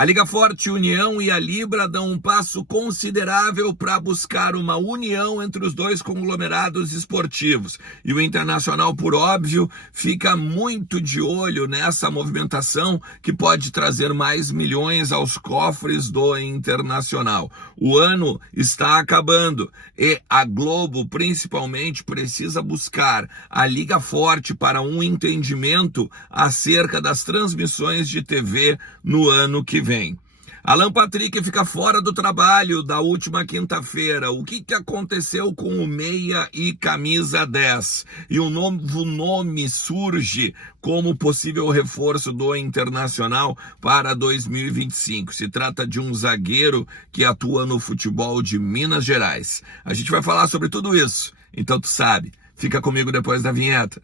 A Liga Forte União e a Libra dão um passo considerável para buscar uma união entre os dois conglomerados esportivos. E o Internacional, por óbvio, fica muito de olho nessa movimentação que pode trazer mais milhões aos cofres do Internacional. O ano está acabando e a Globo, principalmente, precisa buscar a Liga Forte para um entendimento acerca das transmissões de TV no ano que vem. Alan Patrick fica fora do trabalho da última quinta-feira. O que aconteceu com o meia e camisa 10? E um novo nome surge como possível reforço do Internacional para 2025. Se trata de um zagueiro que atua no futebol de Minas Gerais. A gente vai falar sobre tudo isso. Então tu sabe, fica comigo depois da vinheta.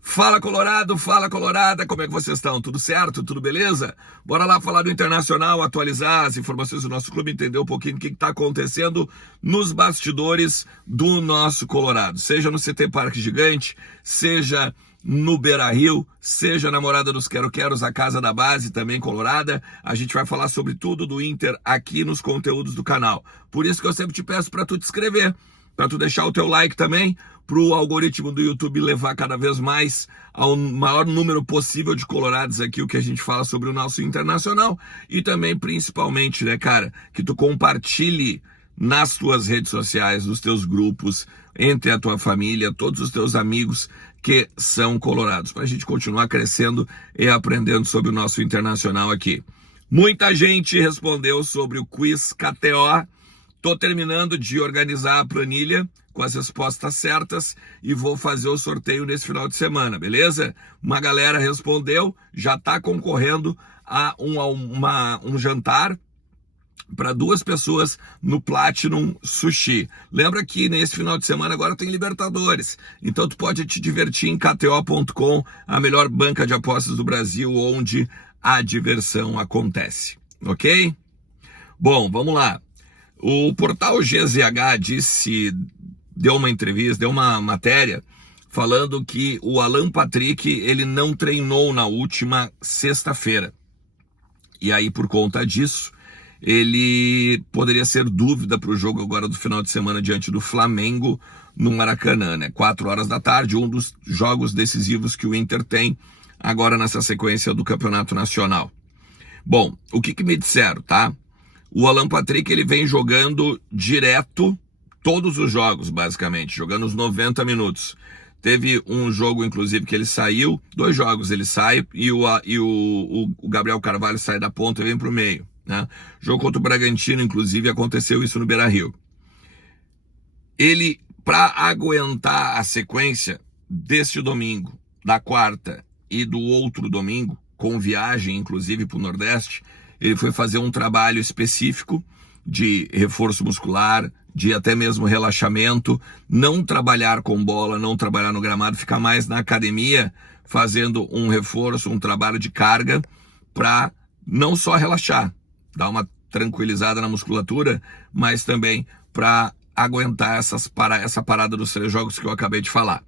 Fala Colorado, fala Colorada, como é que vocês estão? Tudo certo? Tudo beleza? Bora lá falar do Internacional, atualizar as informações do nosso clube, entender um pouquinho o que está acontecendo nos bastidores do nosso Colorado. Seja no CT Parque Gigante, seja no Beira-Rio, seja na Morada dos Quero-Queros, a casa da base também colorada. A gente vai falar sobre tudo do Inter aqui nos conteúdos do canal. Por isso que eu sempre te peço para tu te inscrever, para tu deixar o teu like também, para o algoritmo do YouTube levar cada vez mais ao maior número possível de colorados aqui, o que a gente fala sobre o nosso Internacional, e também, principalmente, né, cara, que tu compartilhe nas tuas redes sociais, nos teus grupos, entre a tua família, todos os teus amigos que são colorados, para a gente continuar crescendo e aprendendo sobre o nosso Internacional aqui. Muita gente respondeu sobre o quiz KTO. Tô terminando de organizar a planilha com as respostas certas e vou fazer o sorteio nesse final de semana, beleza? Uma galera respondeu, já está concorrendo a um jantar para 2 pessoas no Platinum Sushi. Lembra que nesse final de semana agora tem Libertadores, então tu pode te divertir em KTO.com, a melhor banca de apostas do Brasil, onde a diversão acontece, ok? Bom, vamos lá. O portal GZH deu uma entrevista, deu uma matéria falando que o Alan Patrick ele não treinou na última sexta-feira. E aí, por conta disso, ele poderia ser dúvida para o jogo agora do final de semana diante do Flamengo no Maracanã, né? 4 horas da tarde, um dos jogos decisivos que o Inter tem agora nessa sequência do Campeonato Nacional. Bom, o que me disseram, tá? O Alan Patrick ele vem jogando direto todos os jogos, basicamente, jogando os 90 minutos. Teve um jogo, inclusive, que ele saiu, 2 jogos ele sai e o Gabriel Carvalho sai da ponta e vem para o meio, né? Jogo contra o Bragantino, inclusive, aconteceu isso no Beira-Rio. Ele, para aguentar a sequência deste domingo, da quarta e do outro domingo, com viagem, inclusive, para o Nordeste, ele foi fazer um trabalho específico de reforço muscular, de até mesmo relaxamento, não trabalhar com bola, não trabalhar no gramado, ficar mais na academia, fazendo um reforço, um trabalho de carga, para não só relaxar, dar uma tranquilizada na musculatura, mas também para aguentar essa parada dos 3 jogos que eu acabei de falar.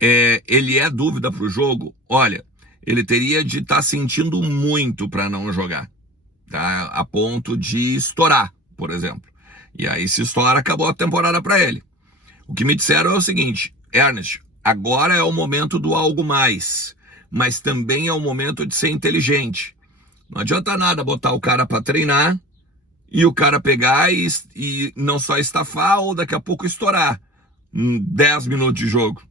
Ele é dúvida para o jogo? Olha, ele teria de estar sentindo muito para não jogar, tá? A ponto de estourar, por exemplo. E aí, se estourar, acabou a temporada para ele. O que me disseram é o seguinte: Ernest, agora é o momento do algo mais, mas também é o momento de ser inteligente. Não adianta nada botar o cara para treinar e o cara pegar e não só estafar ou daqui a pouco estourar 10 minutos de jogo,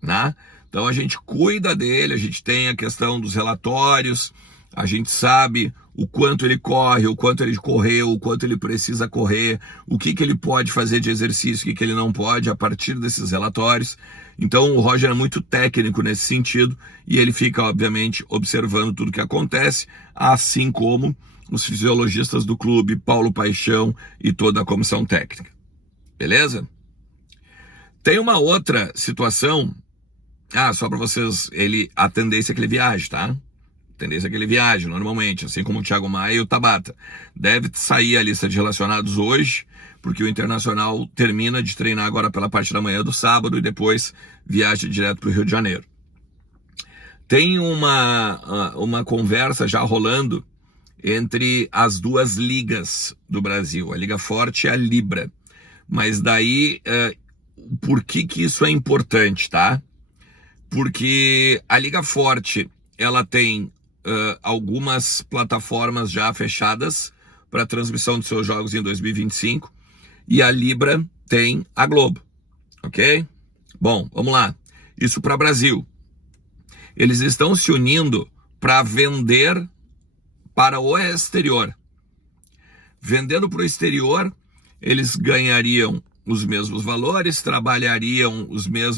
né? Então a gente cuida dele, a gente tem a questão dos relatórios, a gente sabe o quanto ele corre, o quanto ele correu, o quanto ele precisa correr, o que ele pode fazer de exercício, o que ele não pode a partir desses relatórios. Então o Roger é muito técnico nesse sentido e ele fica, obviamente, observando tudo que acontece, assim como os fisiologistas do clube, Paulo Paixão e toda a comissão técnica. Beleza? Tem uma outra situação. Só para vocês, a tendência é que ele viaje, tá? tendência é que ele viaje normalmente, assim como o Thiago Maia e o Tabata. Deve sair a lista de relacionados hoje, porque o Internacional termina de treinar agora pela parte da manhã do sábado e depois viaja direto para o Rio de Janeiro. Tem uma conversa já rolando entre as duas ligas do Brasil, a Liga Forte e a Libra. Mas daí, por que isso é importante, tá? Porque a Liga Forte, ela tem algumas plataformas já fechadas para transmissão de seus jogos em 2025 e a Libra tem a Globo, ok? Bom, vamos lá. Isso para o Brasil. Eles estão se unindo para vender para o exterior. Vendendo para o exterior, eles ganhariam os mesmos valores, trabalhariam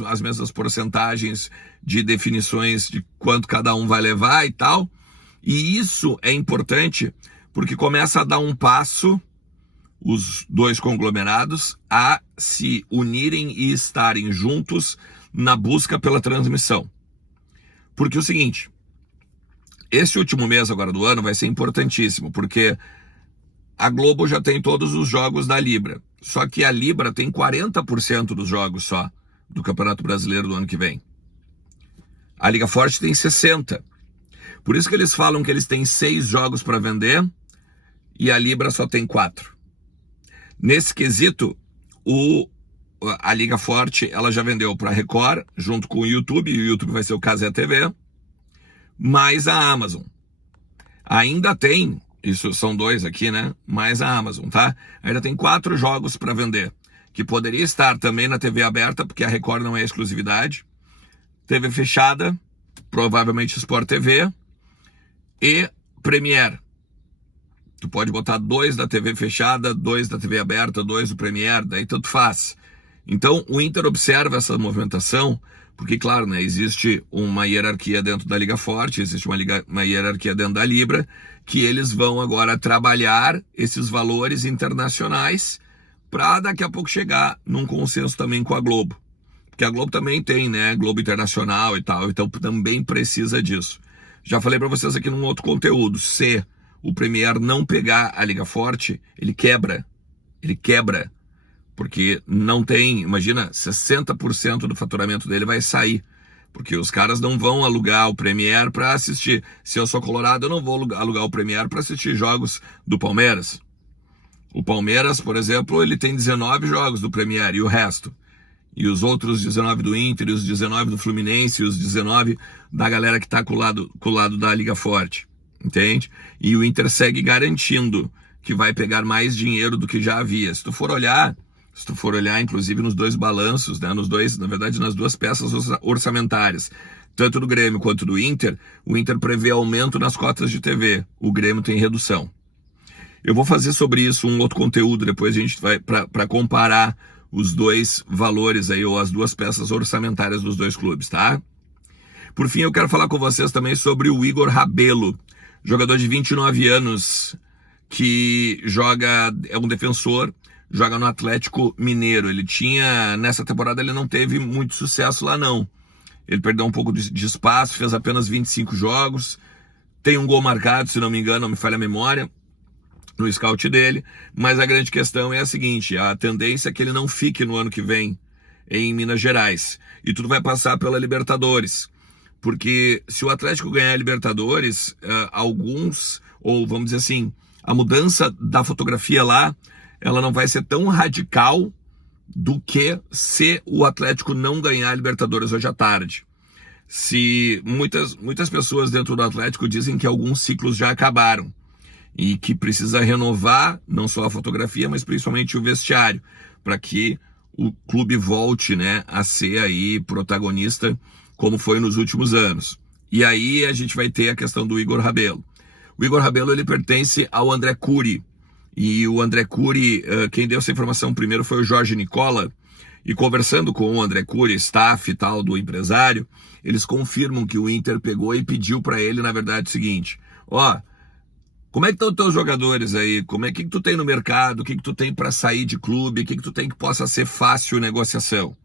as mesmas porcentagens de definições de quanto cada um vai levar e tal. E isso é importante porque começa a dar um passo, os dois conglomerados, a se unirem e estarem juntos na busca pela transmissão. Porque é o seguinte, esse último mês agora do ano vai ser importantíssimo, porque a Globo já tem todos os jogos da Libra. Só que a Libra tem 40% dos jogos só do Campeonato Brasileiro do ano que vem. A Liga Forte tem 60%. Por isso que eles falam que eles têm 6 jogos para vender e a Libra só tem 4. Nesse quesito, a Liga Forte ela já vendeu para a Record, junto com o YouTube, e o YouTube vai ser o Cazé TV, mais a Amazon. Ainda tem, isso são 2 aqui, né? Mais a Amazon, tá? Ainda tem 4 jogos para vender, que poderia estar também na TV aberta, porque a Record não é exclusividade. TV fechada, provavelmente Sport TV e Premiere. Tu pode botar 2 da TV fechada, 2 da TV aberta, 2 do Premiere, daí tanto faz. Então o Inter observa essa movimentação, porque claro, né, existe uma hierarquia dentro da Liga Forte, existe uma hierarquia dentro da Libra, que eles vão agora trabalhar esses valores internacionais para daqui a pouco chegar num consenso também com a Globo. Porque a Globo também tem, né, Globo Internacional e tal, então também precisa disso. Já falei para vocês aqui num outro conteúdo, se o Premier não pegar a Liga Forte, ele quebra, porque não tem, imagina, 60% do faturamento dele vai sair, porque os caras não vão alugar o Premier para assistir. Se eu sou colorado, eu não vou alugar o Premier para assistir jogos do Palmeiras. O Palmeiras, por exemplo, ele tem 19 jogos do Premier e o resto. E os outros 19 do Inter, os 19 do Fluminense, os 19 da galera que está com o lado da Liga Forte, entende? E o Inter segue garantindo que vai pegar mais dinheiro do que já havia. Se tu for olhar, inclusive nos 2 balanços, né, na verdade nas 2 peças orçamentárias, tanto do Grêmio quanto do Inter, o Inter prevê aumento nas cotas de TV, o Grêmio tem redução. Eu vou fazer sobre isso um outro conteúdo, depois a gente vai para comparar os 2 valores aí, ou as 2 peças orçamentárias dos 2 clubes, tá? Por fim, eu quero falar com vocês também sobre o Igor Rabelo, jogador de 29 anos, que é um defensor, joga no Atlético Mineiro. Nessa temporada ele não teve muito sucesso lá não. Ele perdeu um pouco de espaço, fez apenas 25 jogos, tem um gol marcado, se não me engano, não me falha a memória, no scout dele, mas a grande questão é a seguinte, a tendência é que ele não fique no ano que vem em Minas Gerais, e tudo vai passar pela Libertadores, porque se o Atlético ganhar a Libertadores, ou vamos dizer assim, a mudança da fotografia lá, ela não vai ser tão radical do que se o Atlético não ganhar a Libertadores hoje à tarde. Se muitas pessoas dentro do Atlético dizem que alguns ciclos já acabaram e que precisa renovar não só a fotografia, mas principalmente o vestiário, para que o clube volte, né, a ser aí protagonista como foi nos últimos anos. E aí a gente vai ter a questão do Igor Rabelo. O Igor Rabelo, ele pertence ao André Curi, e o André Curi, quem deu essa informação primeiro foi o Jorge Nicola, e conversando com o André Curi, staff e tal do empresário, eles confirmam que o Inter pegou e pediu para ele, na verdade, o seguinte: como é que estão os teus jogadores aí? Que tu tem no mercado? O que tu tem para sair de clube? O que tu tem que possa ser fácil negociação?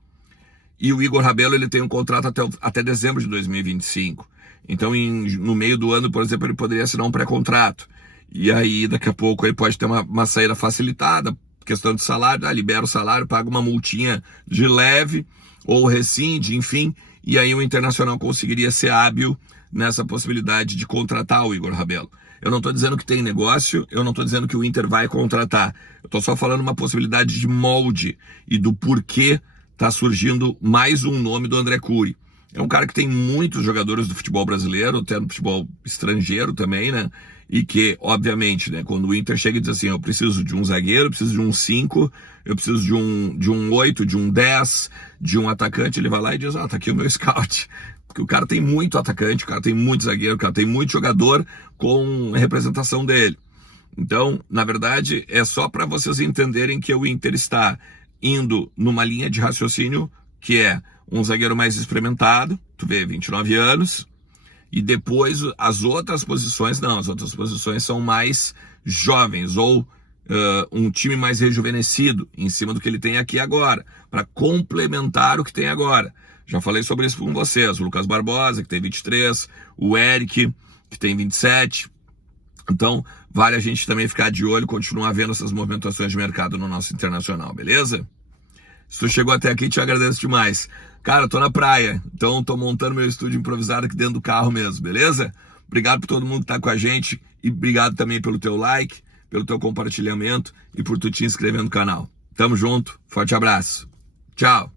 E o Igor Rabelo, ele tem um contrato até dezembro de 2025. Então, no meio do ano, por exemplo, ele poderia assinar um pré-contrato. E aí, daqui a pouco, ele pode ter uma saída facilitada, questão de salário, libera o salário, paga uma multinha de leve, ou rescinde, enfim. E aí o Internacional conseguiria ser hábil nessa possibilidade de contratar o Igor Rabelo. Eu não estou dizendo que tem negócio, eu não estou dizendo que o Inter vai contratar. Eu estou só falando uma possibilidade de molde e do porquê está surgindo mais um nome do André Cury. É um cara que tem muitos jogadores do futebol brasileiro, até no futebol estrangeiro também, né? E que, obviamente, né, quando o Inter chega e diz assim, eu preciso de um zagueiro, eu preciso de um 5, eu preciso de um 8, de um 10, de um atacante, ele vai lá e diz, tá aqui o meu scout. Porque o cara tem muito atacante, o cara tem muito zagueiro, o cara tem muito jogador com representação dele. Então, na verdade, é só para vocês entenderem que o Inter está indo numa linha de raciocínio que é um zagueiro mais experimentado, tu vê, 29 anos, e depois as outras posições, não, as outras posições são mais jovens, ou um time mais rejuvenescido, em cima do que ele tem aqui agora, para complementar o que tem agora. Já falei sobre isso com vocês, o Lucas Barbosa, que tem 23, o Eric, que tem 27, então vale a gente também ficar de olho, continuar vendo essas movimentações de mercado no nosso Internacional, beleza? Se tu chegou até aqui, te agradeço demais. Cara, tô na praia, então tô montando meu estúdio improvisado aqui dentro do carro mesmo, beleza? Obrigado por todo mundo que tá com a gente e obrigado também pelo teu like, pelo teu compartilhamento e por tu te inscrever no canal. Tamo junto, forte abraço. Tchau.